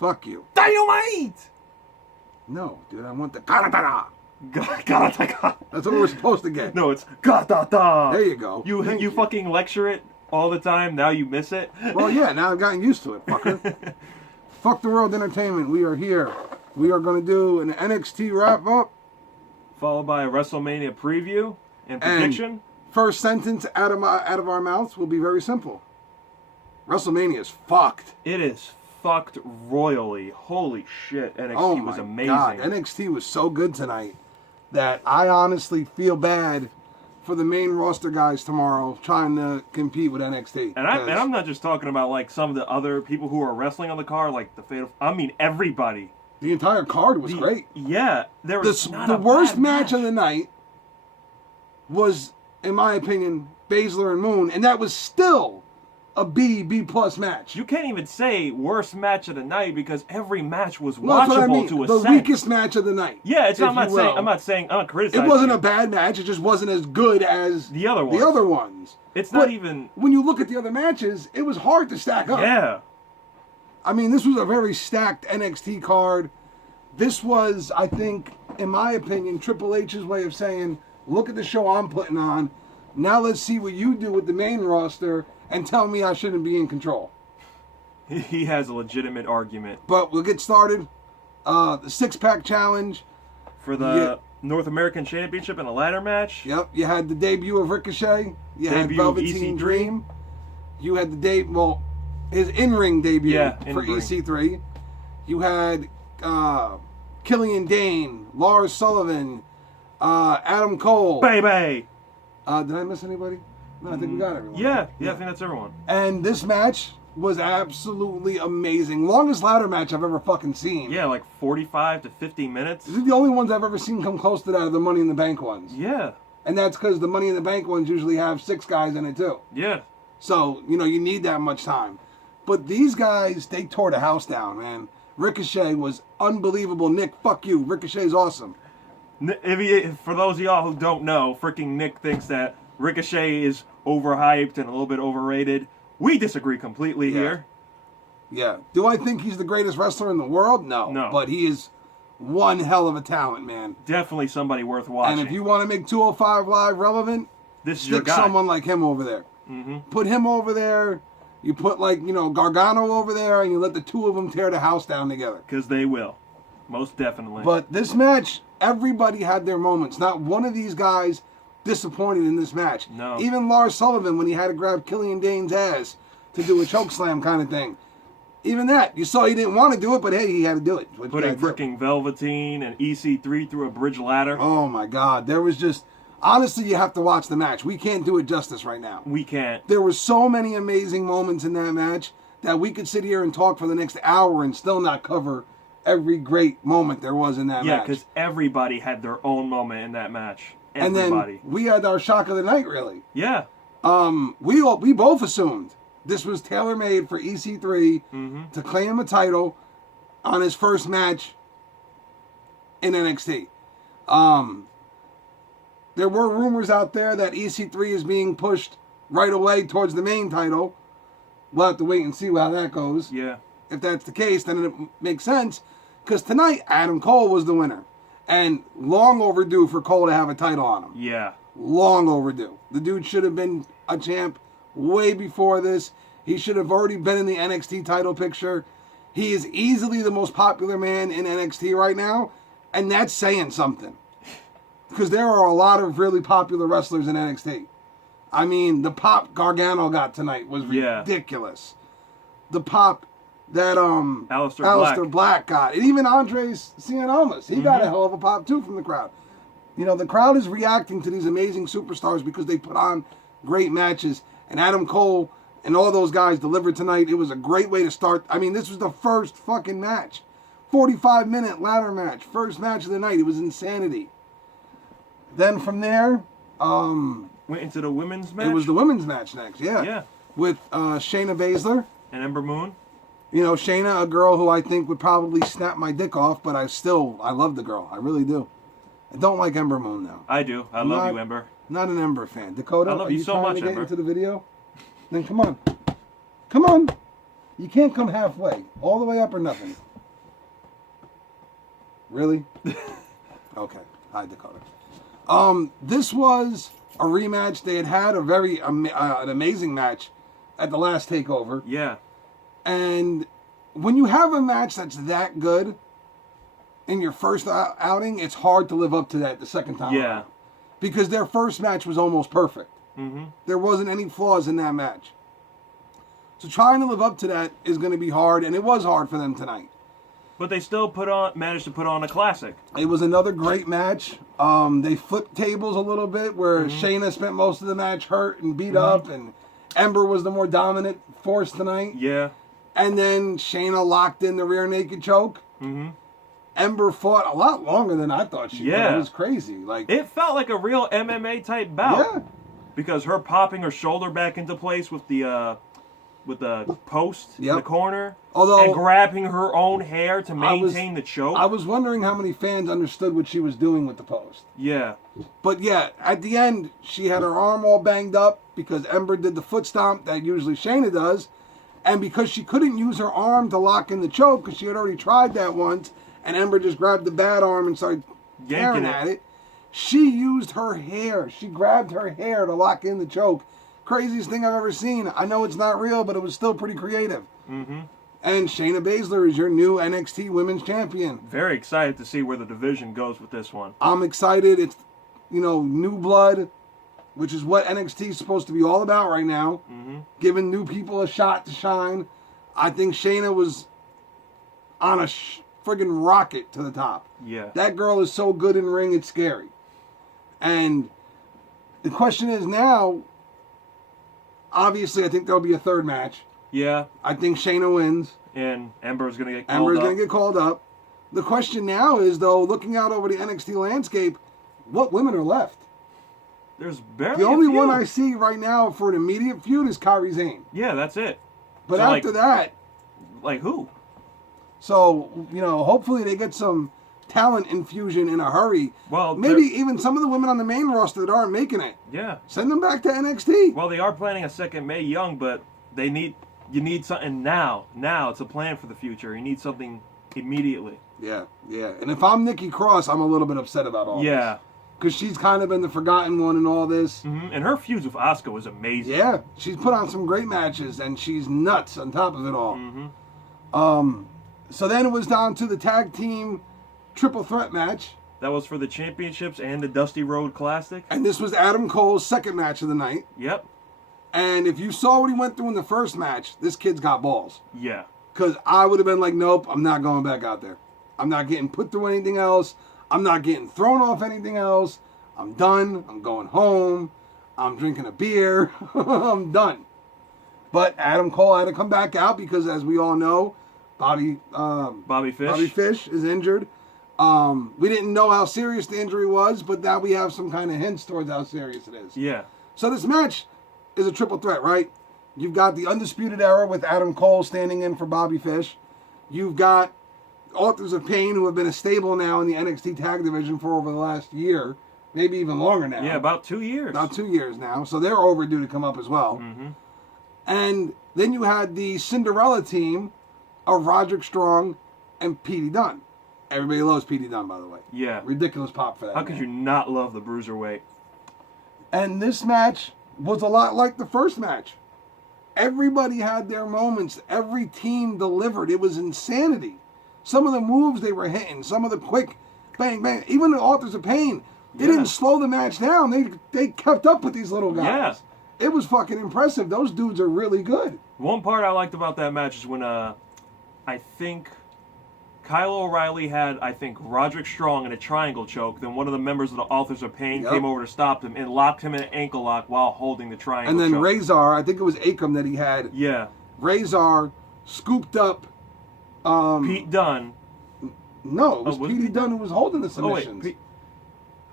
Fuck you. Dynamite! No, dude, I want the karatara. Garataka. That's what we're supposed to get. No, it's gatata. There you go. You fucking lecture it all the time. Now you miss it. Well, yeah, now I've gotten used to it, fucker. Fuck the World Entertainment. We are here. We are going to do an NXT wrap-up. Followed by a WrestleMania preview and prediction. And first sentence out of our mouths will be very simple. WrestleMania is fucked. It is fucked royally. Holy shit. NXT was amazing. God. NXT was so good tonight that I honestly feel bad for the main roster guys tomorrow trying to compete with NXT. And I'm not just talking about like some of the other people who are wrestling on the card, like the Fatal. I mean everybody. The entire card was great. Yeah, there was the worst match of the night was, in my opinion, Baszler and Moon, and that was still a B plus match. You can't even say worst match of the night because every match was Well, that's watchable what I mean. to a The sense. weakest match of the night. Yeah, it's if I'm not you saying will. I'm not criticizing. It wasn't you. a bad match. It just wasn't as good as The other ones. It's But not even. when you look at the other matches, it was hard to stack up. Yeah. I mean, this was a very stacked NXT card. This was, I think, in my opinion, Triple H's way of saying, look at the show I'm putting on. Now let's see what you do with the main roster and tell me I shouldn't be in control. He has a legitimate argument. But we'll get started. The six-pack challenge. For the North American Championship in a ladder match. Yep, you had the debut of Ricochet. You had Debut of Velveteen EC3. Dream. You had his in-ring debut for in-ring. EC3. You had Killian Dane, Lars Sullivan, Adam Cole. Baby! Did I miss anybody? No, I think we got everyone. Yeah, I think that's everyone. And this match was absolutely amazing. Longest ladder match I've ever fucking seen. Yeah, like 45 to 50 minutes. These are the only ones I've ever seen come close to that are the Money in the Bank ones. Yeah. And that's because the Money in the Bank ones usually have 6 guys in it too. Yeah. So, you need that much time. But these guys, they tore the house down, man. Ricochet was unbelievable. Nick, fuck you. Ricochet's awesome. For those of y'all who don't know, freaking Nick thinks that Ricochet is overhyped and a little bit overrated. We disagree completely here. Yeah. Do I think he's the greatest wrestler in the world? No. No. But he is one hell of a talent, man. Definitely somebody worth watching. And if you want to make 205 Live relevant, this is your stick guy. someone like him over there. Mm-hmm. Put him over there. You put Gargano over there, and you let the two of them tear the house down together. Because they will. Most definitely. But this match, everybody had their moments. Not one of these guys disappointed in this match. No. Even Lars Sullivan, when he had to grab Killian Dane's ass to do a chokeslam kind of thing. Even that, you saw he didn't want to do it, but hey, he had to do it. Putting freaking Velveteen and EC3 through a bridge ladder. Oh my God. There was just... Honestly, you have to watch the match. We can't do it justice right now. We can't. There were so many amazing moments in that match that we could sit here and talk for the next hour and still not cover every great moment there was in that match. Yeah, because everybody had their own moment in that match. Everybody. And then we had our shock of the night, really. Yeah. We both assumed this was tailor-made for EC3 to claim a title on his first match in NXT. There were rumors out there that EC3 is being pushed right away towards the main title. We'll have to wait and see how that goes. Yeah. If that's the case, then it makes sense. Because tonight, Adam Cole was the winner. And long overdue for Cole to have a title on him. Yeah. Long overdue. The dude should have been a champ way before this. He should have already been in the NXT title picture. He is easily the most popular man in NXT right now. And that's saying something. Because there are a lot of really popular wrestlers in NXT. I mean, the pop Gargano got tonight was ridiculous. The pop that Aleister Black got. And even Andres Cien Almas. He got a hell of a pop too from the crowd. The crowd is reacting to these amazing superstars because they put on great matches. And Adam Cole and all those guys delivered tonight. It was a great way to start. I mean, this was the first fucking match. 45-minute ladder match. First match of the night. It was insanity. Then from there, went into the women's match. It was the women's match next, yeah. Yeah. With Shayna Baszler. And Ember Moon. Shayna, a girl who I think would probably snap my dick off, but I love the girl. I really do. I don't like Ember Moon, though. I do. I love you, Ember. Not an Ember fan. Dakota, I love are you you so trying much, to get Ember. into the video? Then come on. Come on. You can't come halfway. All the way up or nothing. Really? Okay. Hi, Dakota. This was a rematch. They had a very an amazing match at the last Takeover. Yeah. And when you have a match that's that good in your first outing, it's hard to live up to that the second time. Yeah. Around. Because their first match was almost perfect. Mm-hmm. There wasn't any flaws in that match. So trying to live up to that is going to be hard, and it was hard for them tonight. But they still managed to put on a classic. It was another great match. They flipped tables a little bit, where Shayna spent most of the match hurt and beat up, and Ember was the more dominant force tonight. Yeah. And then Shayna locked in the rear naked choke. Mm-hmm. Ember fought a lot longer than I thought she would. It was crazy. Like, it felt like a real MMA type bout. Yeah. Because her popping her shoulder back into place with the post in the corner, and grabbing her own hair to maintain the choke. I was wondering how many fans understood what she was doing with the post. Yeah. But yeah, at the end, she had her arm all banged up because Ember did the foot stomp that usually Shayna does. And because she couldn't use her arm to lock in the choke because she had already tried that once, and Ember just grabbed the bad arm and started tearing at it, she used her hair. She grabbed her hair to lock in the choke. Craziest thing I've ever seen. I know it's not real, but it was still pretty creative. Mm-hmm. And Shayna Baszler is your new NXT Women's Champion. Very excited to see where the division goes with this one. I'm excited. It's, new blood, which is what NXT is supposed to be all about right now. Mm-hmm. Giving new people a shot to shine. I think Shayna was on a friggin' rocket to the top. Yeah. That girl is so good in ring, it's scary. And the question is now, obviously, I think there'll be a third match. Yeah. I think Shayna wins. And Ember's going to get called Ember's up. going to get called up. The question now is, though, looking out over the NXT landscape, what women are left? There's barely The only a few. one I see right now for an immediate feud is Kairi Sane. Yeah, that's it. But so, after that... Like who? So, hopefully they get some talent infusion in a hurry. Well, maybe even some of the women on the main roster that aren't making it. Yeah. Send them back to NXT. Well, they are planning a second Mae Young, but you need something now. Now, it's a plan for the future. You need something immediately. Yeah. And if I'm Nikki Cross, I'm a little bit upset about all this. Because she's kind of been the forgotten one in all this. Mm-hmm. And her feuds with Asuka was amazing. Yeah. She's put on some great matches, and she's nuts on top of it all. Mm-hmm. So then it was down to the tag team triple threat match. That was for the championships and the Dusty Road Classic. And this was Adam Cole's second match of the night. Yep. And if you saw what he went through in the first match, this kid's got balls. Yeah. Because I would have been like, nope, I'm not going back out there. I'm not getting put through anything else. I'm not getting thrown off anything else. I'm done. I'm going home. I'm drinking a beer. I'm done. But Adam Cole had to come back out because, as we all know, Bobby Fish is injured. We didn't know how serious the injury was, but now we have some kind of hints towards how serious it is. Yeah. So this match is a triple threat, right? You've got the Undisputed Era with Adam Cole standing in for Bobby Fish. You've got Authors of Pain, who have been a stable now in the NXT Tag Division for over the last year, maybe even longer now. Yeah, about 2 years. About 2 years now, so they're overdue to come up as well. Mm-hmm. And then you had the Cinderella team of Roderick Strong and P.D. Dunne. Everybody loves P.D. Dunne, by the way. Yeah. Ridiculous pop for that. How could you not love the Bruiserweight? And this match was a lot like the first match. Everybody had their moments. Every team delivered. It was insanity. Some of the moves they were hitting, some of the quick bang, bang. Even the Authors of Pain, they didn't slow the match down. They kept up with these little guys. Yeah. It was fucking impressive. Those dudes are really good. One part I liked about that match is when I think Kyle O'Reilly had, Roderick Strong in a triangle choke. Then one of the members of the Authors of Pain came over to stop him and locked him in an ankle lock while holding the triangle choke. And then Razor, I think it was Akam that he had. Yeah. Razor scooped up Pete Dunne. No, it was P.D. Dunne who was holding the submissions.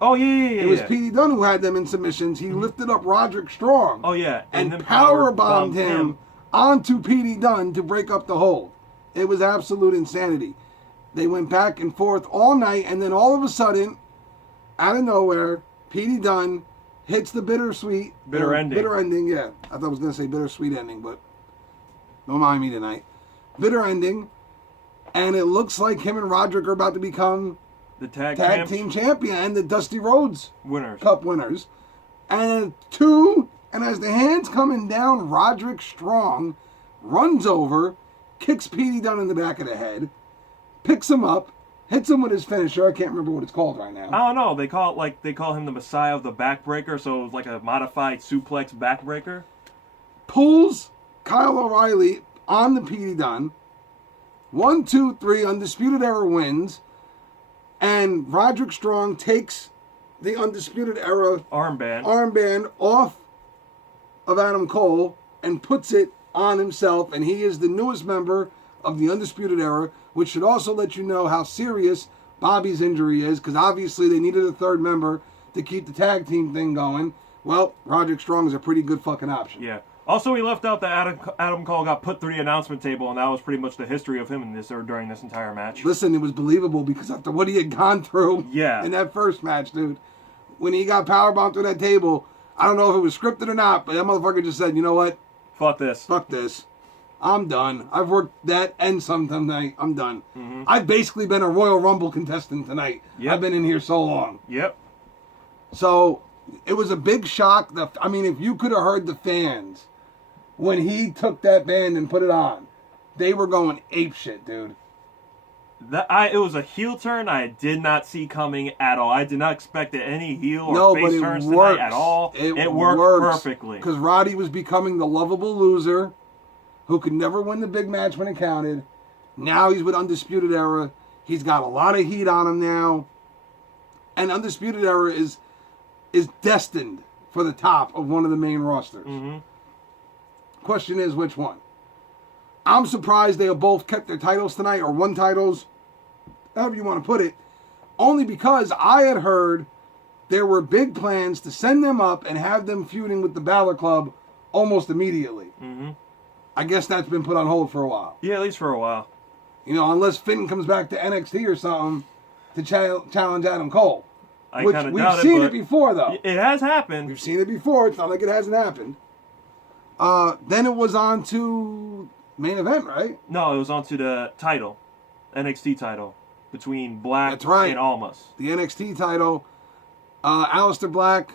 Oh, yeah. It was P.D. Dunne who had them in submissions. He lifted up Roderick Strong. Oh, yeah. And powerbombed him onto P.D. Dunne to break up the hold. It was absolute insanity. They went back and forth all night, and then all of a sudden, out of nowhere, P.D. Dunne hits the bitter ending. Bitter ending, yeah. I thought I was going to say bittersweet ending, but don't mind me tonight. Bitter ending, and it looks like him and Roderick are about to become The tag team champion and the Dusty Rhodes winners. Cup winners. And and as the hand's coming down, Roderick Strong runs over, kicks Petey Dunne in the back of the head, picks him up, hits him with his finisher. I can't remember what it's called right now. I don't know. They call him the Messiah of the backbreaker, so it's like a modified suplex backbreaker. Pulls Kyle O'Reilly on the Petey Dunne. 1, 2, 3, Undisputed Era wins. And Roderick Strong takes the Undisputed Era armband off of Adam Cole and puts it on himself. And he is the newest member of the Undisputed Era, which should also let you know how serious Bobby's injury is, because obviously they needed a third member to keep the tag team thing going. Well, Roderick Strong is a pretty good fucking option. Yeah. Also, we left out that Adam Cole got put through the announcement table, and that was pretty much the history of him in this or during this entire match. Listen, it was believable because after what he had gone through in that first match, dude, when he got powerbombed through that table, I don't know if it was scripted or not, but that motherfucker just said, you know what? Fuck this. Fuck this. I'm done. I've worked that and some tonight. I'm done. Mm-hmm. I've basically been a Royal Rumble contestant tonight. Yep. I've been in here so long. Yep. So, it was a big shock. I mean, if you could have heard the fans when he took that band and put it on, they were going apeshit, dude. It was a heel turn I did not see coming at all. I did not expect any heel or face turns tonight at all. It worked perfectly. Because Roddy was becoming the lovable loser who could never win the big match when it counted. Now he's with Undisputed Era. He's got a lot of heat on him now. And Undisputed Era is destined for the top of one of the main rosters. Mm-hmm. Question is, which one? I'm surprised they have both kept their titles tonight, or won titles, however you want to put it, only because I had heard there were big plans to send them up and have them feuding with the Balor Club almost immediately. Mm-hmm. I guess that's been put on hold for a while. Yeah, at least for a while. You know, unless Finn comes back to NXT or something to challenge Adam Cole. We've seen it before, though. It has happened. We've seen it before. It's not like it hasn't happened. Then it was on to main event, right? No, it was on to the title. NXT title. Between Black That's right. and Almas. The NXT title. Aleister Black,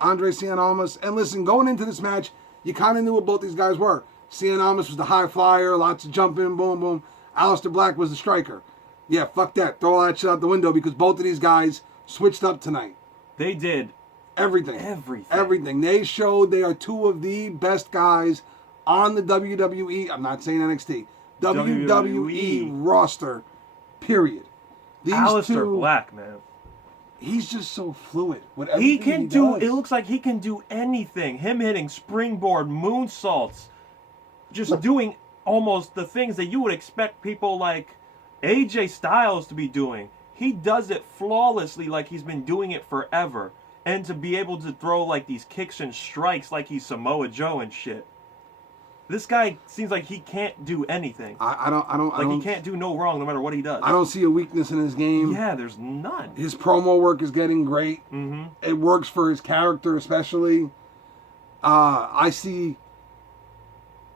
Andre Cien Almas. And listen, going into this match, you kind of knew what both these guys were. Cien Almas was the high flyer, lots of jumping, boom, boom. Aleister Black was the striker. Yeah, fuck that. Throw all that shit out the window because both of these guys switched up tonight. They did. Everything. They showed they are two of the best guys on the WWE. I'm not saying NXT. WWE roster. Period. These Aleister Black, man. He's just so fluid. He can do. It looks like he can do anything. Him hitting springboard moonsaults, just doing almost the things that you would expect people like AJ Styles to be doing. He does it flawlessly, like he's been doing it forever. And to be able to throw like these kicks and strikes like he's Samoa Joe and shit. This guy seems like he can't do anything. He can't do no wrong no matter what he does. I don't see a weakness in his game. Yeah, there's none. His promo work is getting great. Mm-hmm. It works for his character especially. I see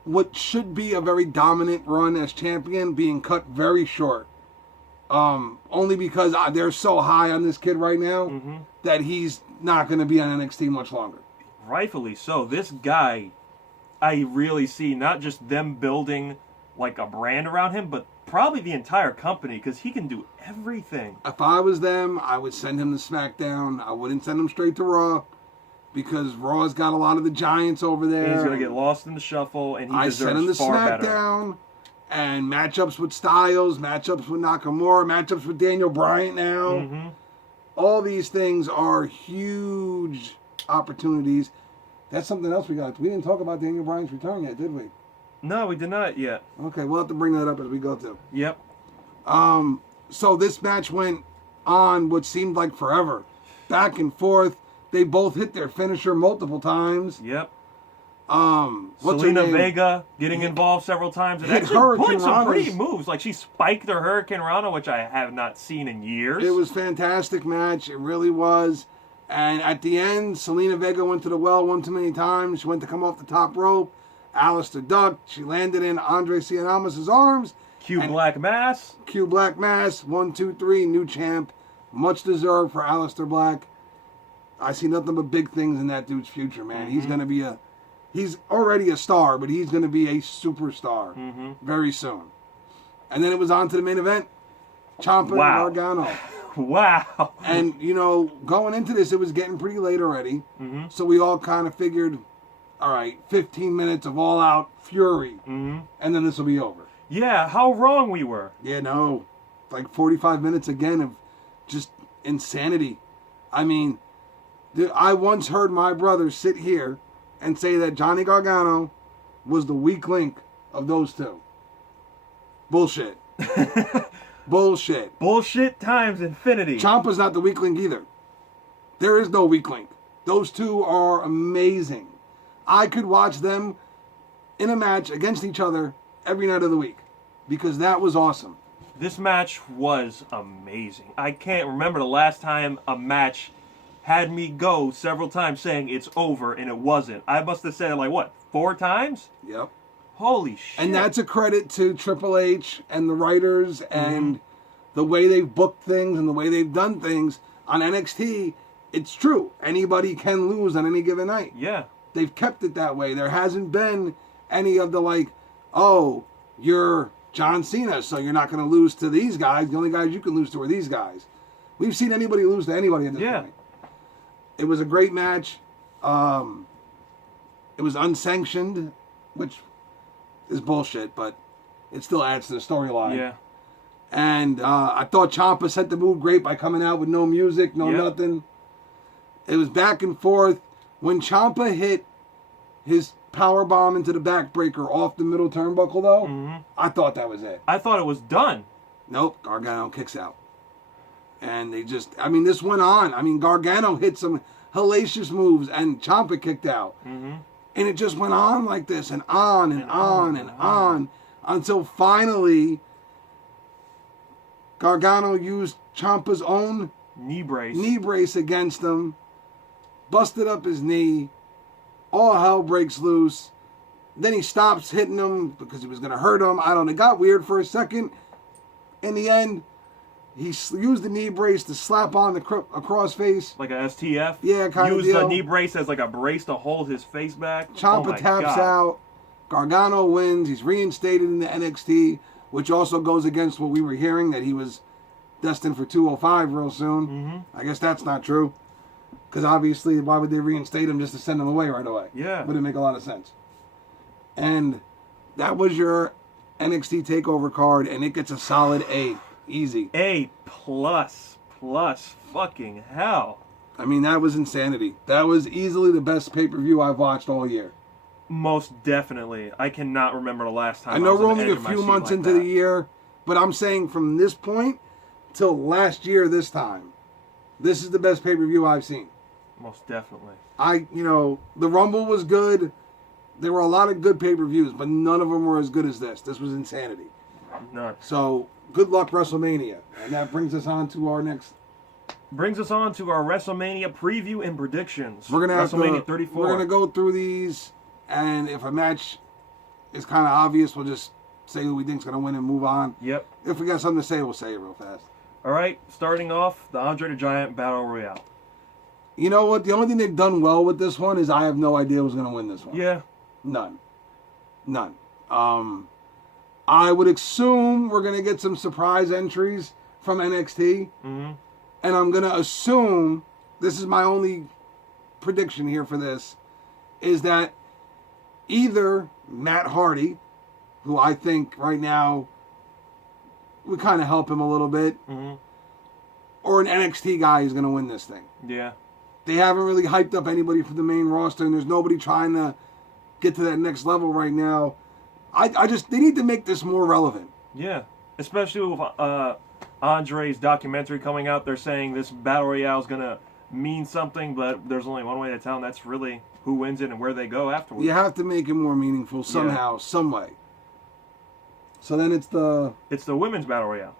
what should be a very dominant run as champion being cut very short. Only because they're so high on this kid right now that he's not going to be on NXT much longer. Rightfully so. This guy, I really see not just them building like a brand around him, but probably the entire company because he can do everything. If I was them, I would send him to SmackDown. I wouldn't send him straight to Raw because Raw's got a lot of the giants over there. He's going to get lost in the shuffle, and he deserves send him to far SmackDown. Better. And matchups with Styles, matchups with Nakamura, matchups with Daniel Bryan now. Mm-hmm. All these things are huge opportunities. That's something else we got. We didn't talk about Daniel Bryan's return yet, did we? No, we did not yet. Okay, we'll have to bring that up as we go too. Yep. So this match went on what seemed like forever. Back and forth. They both hit their finisher multiple times. Yep. Selena Vega getting involved several times and actually put some pretty moves. Like she spiked her Hurricane Rana, which I have not seen in years. It was a fantastic match. It really was. And at the end, Selena Vega went to the well one too many times. She went to come off the top rope. Aleister ducked. She landed in Andre Cien Almas' arms. Black Mass. Black Mass. 1, 2, 3. New champ. Much deserved for Aleister Black. I see nothing but big things in that dude's future, man. He's going to be he's already a star, but he's going to be a superstar very soon. And then it was on to the main event. Ciampa and Gargano. Wow. And, going into this, it was getting pretty late already. So we all kind of figured, all right, 15 minutes of all-out fury. And then this will be over. Yeah, how wrong we were. Yeah, no. Like 45 minutes again of just insanity. I mean, I once heard my brother sit here and say that Johnny Gargano was the weak link of those two. Bullshit. Bullshit. Bullshit times infinity. Ciampa's not the weak link either. There is no weak link. Those two are amazing. I could watch them in a match against each other every night of the week because that was awesome. This match was amazing. I can't remember the last time a match had me go several times saying it's over and it wasn't. I must have said it like, what, 4 times? Yep. Holy shit. And that's a credit to Triple H and the writers and the way they've booked things and the way they've done things on NXT. It's true. Anybody can lose on any given night. Yeah. They've kept it that way. There hasn't been any of the like, oh, you're John Cena, so you're not going to lose to these guys. The only guys you can lose to are these guys. We've seen anybody lose to anybody at this point. It was a great match. It was unsanctioned, which is bullshit, but it still adds to the storyline. Yeah. And I thought Ciampa set the mood great by coming out with no music, no nothing. It was back and forth. When Ciampa hit his power bomb into the backbreaker off the middle turnbuckle, though, I thought that was it. I thought it was done. Nope, Gargano kicks out. And they just, this went on. Gargano hit some hellacious moves, and Ciampa kicked out. And it just went on like this, and on, and on, and on, until finally Gargano used Ciampa's own knee brace against him, busted up his knee, all hell breaks loose. Then he stops hitting him because he was going to hurt him. I don't know. It got weird for a second. In the end, he used the knee brace to slap on a crossface. Like a STF? Yeah, kind of deal. Used the knee brace as like a brace to hold his face back. Ciampa taps out. Gargano wins. He's reinstated in the NXT, which also goes against what we were hearing, that he was destined for 205 real soon. I guess that's not true. Because obviously, why would they reinstate him just to send him away right away? Yeah. Wouldn't make a lot of sense. And that was your NXT TakeOver card, and it gets a solid A. Easy. A plus fucking hell. That was insanity. That was easily the best pay-per-view I've watched all year. Most definitely. I cannot remember the last time I know we're only a few months into the year, but I'm saying from this point till last year this time, this is the best pay-per-view I've seen. Most definitely. The Rumble was good. There were a lot of good pay-per-views, but none of them were as good as this. This was insanity. None. So, good luck, WrestleMania. And that brings us on to our WrestleMania preview and predictions. We're gonna have WrestleMania 34. We're gonna go through these, and if a match is kind of obvious, we'll just say who we think's gonna win and move on. Yep. If we got something to say, we'll say it real fast. All right. Starting off, the Andre the Giant Battle Royale. You know what? The only thing they've done well with this one is I have no idea who's gonna win this one. Yeah. None. I would assume we're going to get some surprise entries from NXT. And I'm going to assume, this is my only prediction here for this, is that either Matt Hardy, who I think right now would kind of help him a little bit, or an NXT guy is going to win this thing. Yeah. They haven't really hyped up anybody for the main roster, and there's nobody trying to get to that next level right now. They need to make this more relevant. Yeah, especially with Andre's documentary coming out. They're saying this Battle Royale is going to mean something, but there's only one way to tell, and that's really who wins it and where they go afterwards. You have to make it more meaningful somehow, some way. So then it's the Women's Battle Royale.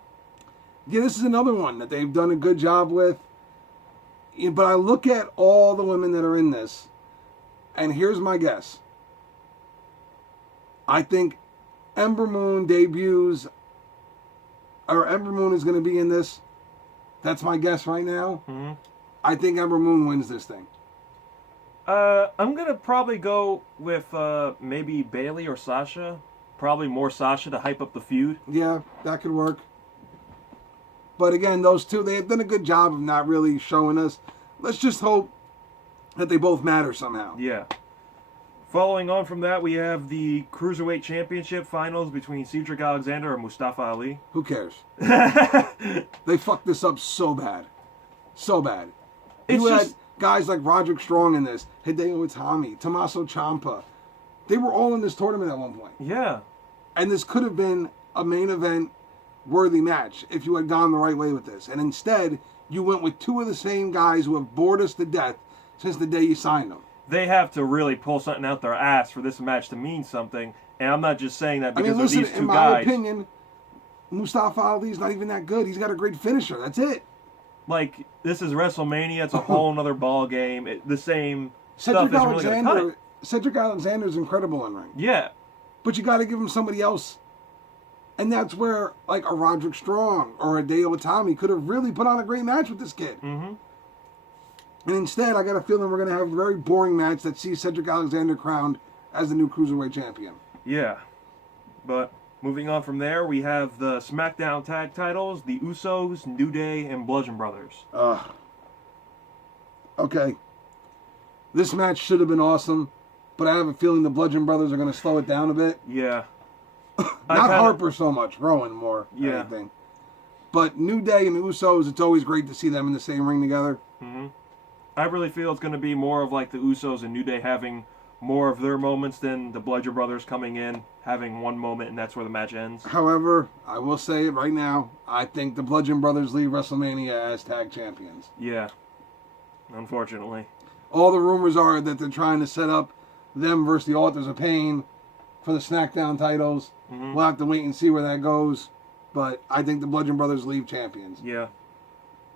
Yeah, this is another one that they've done a good job with. But I look at all the women that are in this, and here's my guess. I think Ember Moon is going to be in this. That's my guess right now. Mm-hmm. I think Ember Moon wins this thing. I'm gonna probably go with maybe Bailey or Sasha. Probably more Sasha to hype up the feud. Yeah, that could work. But again, those two, they have done a good job of not really showing us. Let's just hope that they both matter somehow. Yeah. Following on from that, we have the Cruiserweight Championship finals between Cedric Alexander and Mustafa Ali. Who cares? They fucked this up so bad. So bad. You had guys like Roderick Strong in this, Hideo Itami, Tommaso Ciampa. They were all in this tournament at one point. Yeah. And this could have been a main event worthy match if you had gone the right way with this. And instead, you went with two of the same guys who have bored us to death since the day you signed them. They have to really pull something out their ass for this match to mean something. And I'm not just saying that because of these two in my guys. opinion, Mustafa Ali's not even that good. He's got a great finisher. That's it. Like, this is WrestleMania. It's a whole nother ball game. The same Cedric stuff isn't really going to cut it. Cedric Alexander's incredible in ring. Yeah. But you got to give him somebody else. And that's where, like, a Roderick Strong or a Hideo Itami could have really put on a great match with this kid. Mm-hmm. And instead, I got a feeling we're going to have a very boring match that sees Cedric Alexander crowned as the new Cruiserweight Champion. Yeah. But moving on from there, we have the SmackDown Tag Titles, the Usos, New Day, and Bludgeon Brothers. Okay. This match should have been awesome, but I have a feeling the Bludgeon Brothers are going to slow it down a bit. Yeah. Not Harper so much, Rowan more. Yeah. Anything. But New Day and the Usos, it's always great to see them in the same ring together. Mm-hmm. I really feel it's going to be more of like the Usos and New Day having more of their moments than the Bludgeon Brothers coming in, having one moment, and that's where the match ends. However, I will say it right now, I think the Bludgeon Brothers leave WrestleMania as tag champions. Yeah. Unfortunately. All the rumors are that they're trying to set up them versus the Authors of Pain for the SmackDown titles. Mm-hmm. We'll have to wait and see where that goes. But I think the Bludgeon Brothers leave champions. Yeah.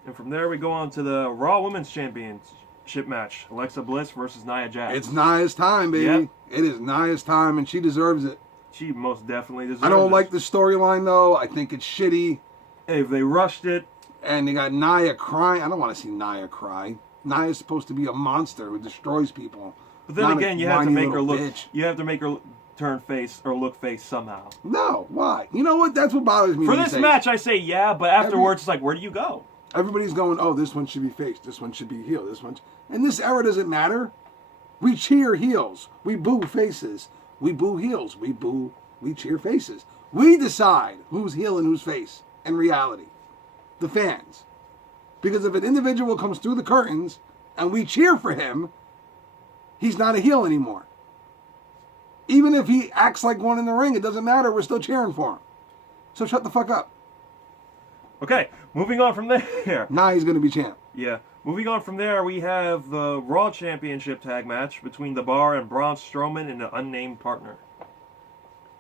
And from there we go on to the Raw Women's Championship match. Alexa Bliss versus Nia Jax. It's Nia's time, baby. Yep. It is Nia's time, and she deserves it. She most definitely deserves it. I don't like the storyline, though. I think it's shitty. If they rushed it. And they got Nia crying. I don't want to see Nia cry. Nia's supposed to be a monster who destroys people. But then again, you have to make her look. Bitch. You have to make her turn face or look face somehow. No, why? You know what? That's what bothers me. For this match, I say yeah, but afterwards, it's like, where do you go? Everybody's going, oh, this one should be face. This one should be heel. This one. In this era, doesn't matter. We cheer heels. We boo faces. We boo heels. We cheer faces. We decide who's heel and who's face in reality. The fans. Because if an individual comes through the curtains and we cheer for him, he's not a heel anymore. Even if he acts like one in the ring, it doesn't matter. We're still cheering for him. So shut the fuck up. Okay, moving on from there. Now he's going to be champ. Yeah. Moving on from there, we have the Raw Championship tag match between The Bar and Braun Strowman and an unnamed partner.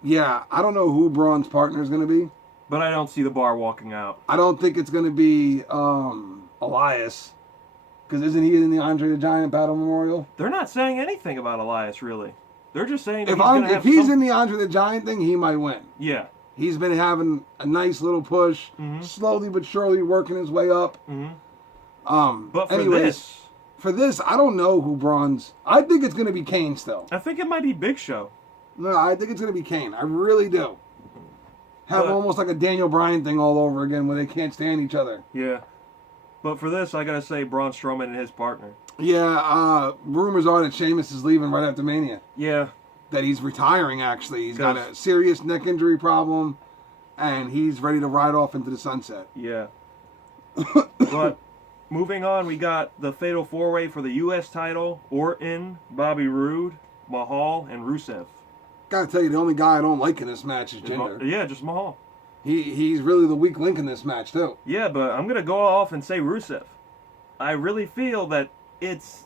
Yeah, I don't know who Braun's partner is going to be. But I don't see The Bar walking out. I don't think it's going to be Elias. Because isn't he in the Andre the Giant Battle Memorial? They're not saying anything about Elias, really. They're just saying that if he's in the Andre the Giant thing, he might win. Yeah. He's been having a nice little push, slowly but surely working his way up. But for this, I don't know who Braun's. I think it's going to be Kane still. I think it might be Big Show. No, I think it's going to be Kane. I really do. Have almost like a Daniel Bryan thing all over again where they can't stand each other. Yeah. But for this, I got to say Braun Strowman and his partner. Yeah, rumors are that Sheamus is leaving right after Mania. Yeah. That he's retiring, actually. He's got a serious neck injury problem, and he's ready to ride off into the sunset. Yeah. But moving on, we got the Fatal 4-Way for the U.S. title. Orton, Bobby Roode, Mahal, and Rusev. Gotta tell you, the only guy I don't like in this match is Jinder. Yeah, just Mahal. He's really the weak link in this match, too. Yeah, but I'm going to go off and say Rusev. I really feel that it's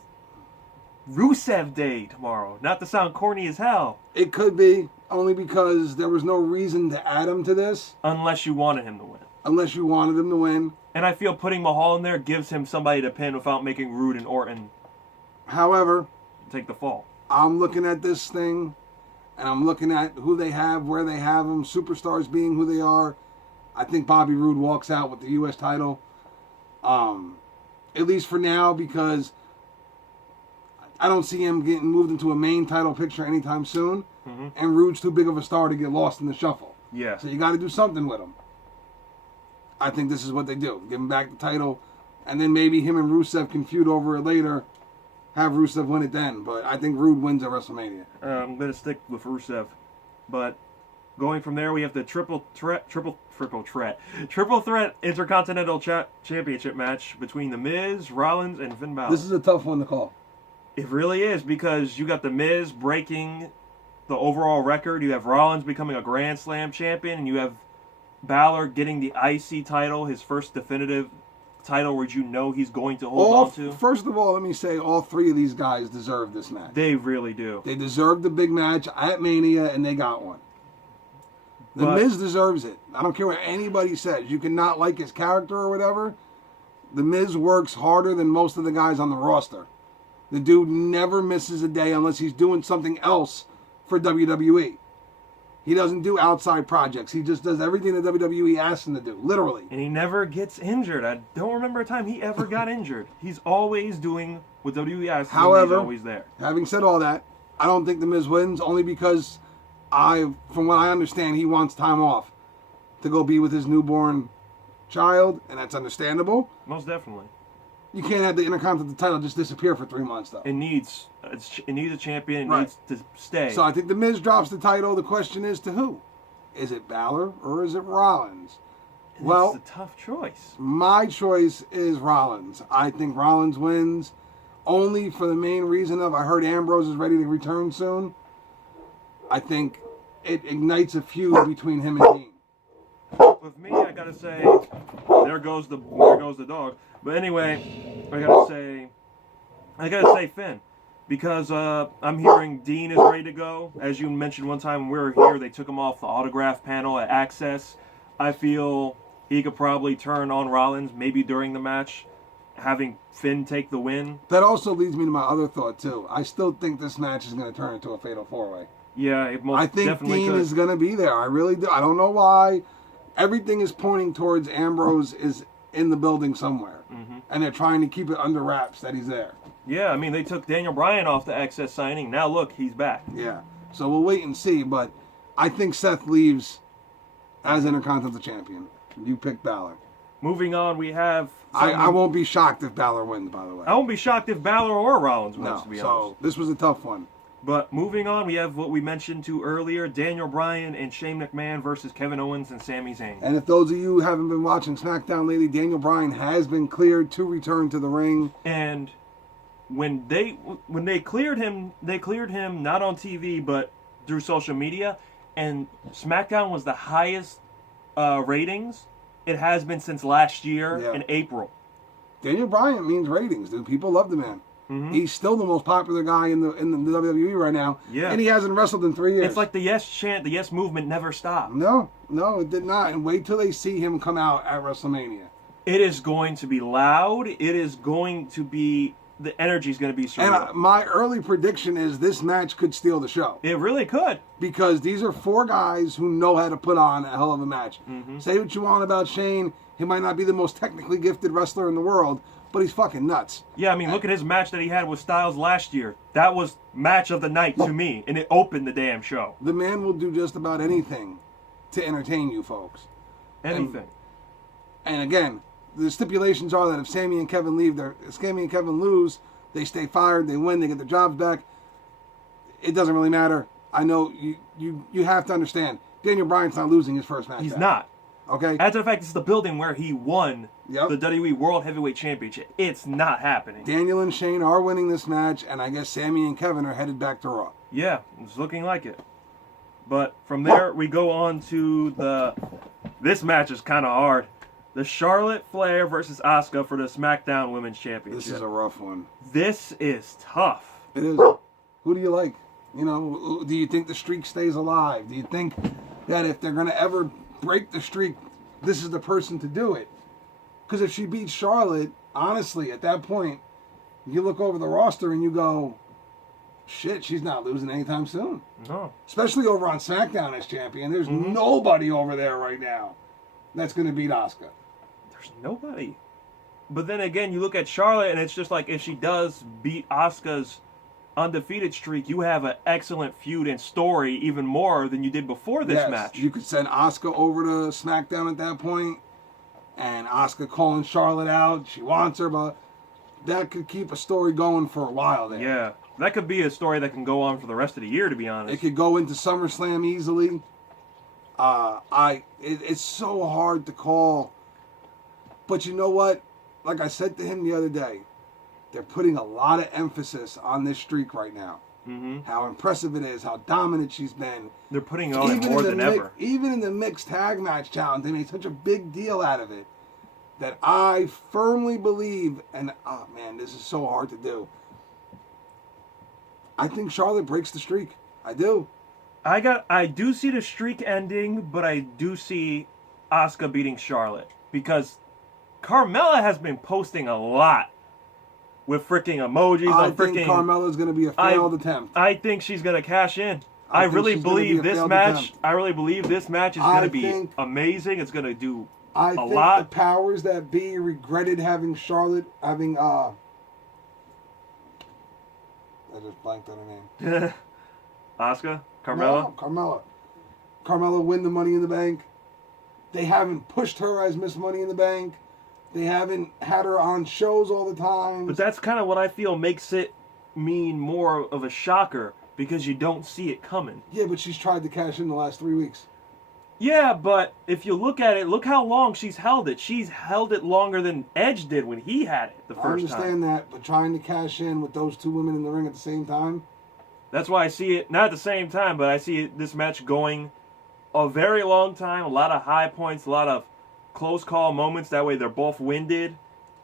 Rusev Day tomorrow. Not to sound corny as hell. It could be, only because there was no reason to add him to this. Unless you wanted him to win. Unless you wanted him to win. And I feel putting Mahal in there gives him somebody to pin without making Roode and Orton however take the fall. I'm looking at this thing, and I'm looking at who they have, where they have them, superstars being who they are. I think Bobby Roode walks out with the U.S. title. At least for now, because I don't see him getting moved into a main title picture anytime soon. Mm-hmm. And Rude's too big of a star to get lost in the shuffle. Yeah. So you got to do something with him. I think this is what they do. Give him back the title, and then maybe him and Rusev can feud over it later. Have Rusev win it then. But I think Rude wins at WrestleMania. I'm going to stick with Rusev. But going from there, we have the triple threat Intercontinental Championship match between The Miz, Rollins, and Finn Balor. This is a tough one to call. It really is, because you got The Miz breaking the overall record. You have Rollins becoming a Grand Slam champion, and you have Balor getting the IC title, his first definitive title where you know he's going to hold on to. First of all, let me say all three of these guys deserve this match. They really do. They deserve the big match at Mania, and they got one. The Miz deserves it. I don't care what anybody says. You can not like his character or whatever. The Miz works harder than most of the guys on the roster. The dude never misses a day unless he's doing something else for WWE. He doesn't do outside projects. He just does everything that WWE asks him to do, literally. And he never gets injured. I don't remember a time he ever got injured. He's always doing what WWE asks him. However, he's always there. Having said all that, I don't think The Miz wins, only because from what I understand, he wants time off to go be with his newborn child, and that's understandable. Most definitely. You can't have the Intercontinental title just disappear for 3 months, though. It needs a champion. It Right. needs to stay. So I think The Miz drops the title. The question is to who? Is it Balor or is it Rollins? And Well, it's a tough choice. my choice is Rollins. I think Rollins wins only for the main reason of I heard Ambrose is ready to return soon. I think it ignites a feud between him and Dean. With me, I gotta say, there goes the dog. But anyway, I gotta say Finn, because I'm hearing Dean is ready to go. As you mentioned one time when we were here, they took him off the autograph panel at Access. I feel he could probably turn on Rollins maybe during the match, having Finn take the win. That also leads me to my other thought too. I still think this match is going to turn into a fatal 4-way. Yeah, it most I think definitely Dean could. is going to be there. I really do. I don't know why. Everything is pointing towards Ambrose is in the building somewhere. Mm-hmm. And they're trying to keep it under wraps that he's there. Yeah, I mean, they took Daniel Bryan off the Access signing. Now look, he's back. Yeah. So we'll wait and see. But I think Seth leaves as Intercontinental Champion. You pick Balor. Moving on, we have... I won't be shocked if Balor wins, by the way. I won't be shocked if Balor or Rollins wins, to be honest. So this was a tough one. But moving on, we have what we mentioned to earlier, Daniel Bryan and Shane McMahon versus Kevin Owens and Sami Zayn. And if those of you who haven't been watching SmackDown lately, Daniel Bryan has been cleared to return to the ring. And when they cleared him not on TV but through social media, and SmackDown was the highest ratings it has been since last year in April. Daniel Bryan means ratings, dude. People love the man. Mm-hmm. He's still the most popular guy in the WWE right now. Yeah. And he hasn't wrestled in 3 years. It's like the yes chant, the yes movement never stopped. No, it did not. And wait till they see him come out at WrestleMania. It is going to be loud. It is going to be... The energy is going to be surreal. And my early prediction is this match could steal the show. It really could. Because these are 4 guys who know how to put on a hell of a match. Mm-hmm. Say what you want about Shane. He might not be the most technically gifted wrestler in the world, but he's fucking nuts. Yeah, I mean, look at his match that he had with Styles last year. That was match of the night to me, and it opened the damn show. The man will do just about anything to entertain you folks. Anything. And again, the stipulations are that if Sami and Kevin lose, they stay fired, they win, they get their jobs back. It doesn't really matter. I know you have to understand. Daniel Bryan's not losing his first match. He's not. Okay? As a fact, it's the building where he won the WWE World Heavyweight Championship. It's not happening. Daniel and Shane are winning this match, and I guess Sami and Kevin are headed back to Raw. Yeah, it's looking like it. But from there, we go on to this match is kind of hard. The Charlotte Flair versus Asuka for the SmackDown Women's Championship. This is a rough one. This is tough. It is. Who do you like? You know, do you think the streak stays alive? Do you think that if they're going to ever break the streak, this is the person to do it? Because if she beats Charlotte, honestly, at that point, you look over the roster and you go, shit, she's not losing anytime soon. No. Especially over on SmackDown as champion. There's nobody over there right now that's going to beat Asuka. There's nobody. But then again, you look at Charlotte, and it's just like if she does beat Asuka's undefeated streak, you have an excellent feud and story, even more than you did before this Yes, match. you could send Asuka over to SmackDown at that point, and Asuka calling Charlotte out. She wants her, but that could keep a story going for a while there. Yeah, that could be a story that can go on for the rest of the year, to be honest. It could go into SummerSlam easily. It's so hard to call. But you know what? Like I said to him the other day, they're putting a lot of emphasis on this streak right now. Mm-hmm. How impressive it is, how dominant she's been. They're putting on it more than ever. Even in the mixed tag match challenge, they made such a big deal out of it that I firmly believe, and oh man, this is so hard to do. I think Charlotte breaks the streak. I do. I do see the streak ending, but I do see Asuka beating Charlotte because Carmella has been posting a lot with freaking emojis. I think Carmella's going to be a failed attempt. I think she's going to cash in. I really believe this match. I really believe this match is going to be amazing. It's going to do a lot. The powers that be regretted having Charlotte having I just blanked on her name. Asuka? Carmella? No, Carmella. Carmella win the Money in the Bank. They haven't pushed her as Miss Money in the Bank. They haven't had her on shows all the time. But that's kind of what I feel makes it mean more of a shocker because you don't see it coming. Yeah, but she's tried to cash in the last 3 weeks. Yeah, but if you look at it, look how long she's held it. She's held it longer than Edge did when he had it the first time. I understand that, but trying to cash in with those two women in the ring at the same time? That's why I see it, not at the same time, but I see this match going a very long time, a lot of high points, a lot of close call moments. That way they're both winded.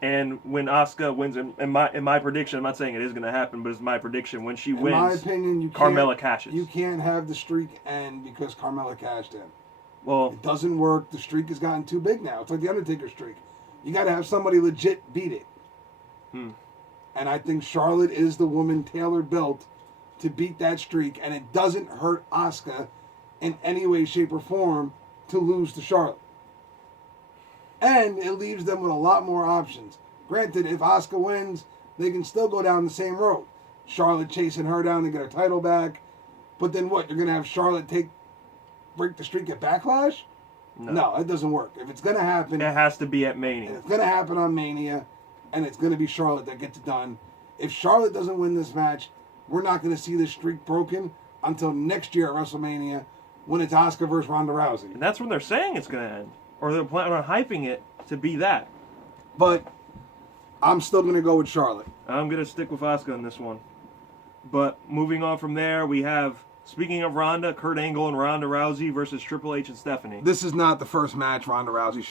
And when Asuka wins, in my prediction, I'm not saying it is going to happen, but it's my prediction. When she wins, in my opinion, Carmella cashes. You can't have the streak end because Carmella cashed in. Well, it doesn't work. The streak has gotten too big now. It's like the Undertaker streak. You got to have somebody legit beat it. And I think Charlotte is the woman Taylor built to beat that streak, and it doesn't hurt Asuka in any way, shape, or form to lose to Charlotte. And it leaves them with a lot more options. Granted, if Asuka wins, they can still go down the same road. Charlotte chasing her down to get her title back. But then what? You're going to have Charlotte break the streak at Backlash? No, that doesn't work. If it's going to happen... It has to be at Mania. It's going to happen on Mania, and it's going to be Charlotte that gets it done. If Charlotte doesn't win this match, we're not going to see this streak broken until next year at WrestleMania when it's Asuka versus Ronda Rousey. And that's when they're saying it's going to end. Or they're planning on hyping it to be that. But I'm still going to go with Charlotte. I'm going to stick with Asuka on this one. But moving on from there, we have, speaking of Ronda, Kurt Angle and Ronda Rousey versus Triple H and Stephanie. This is not the first match Ronda Rousey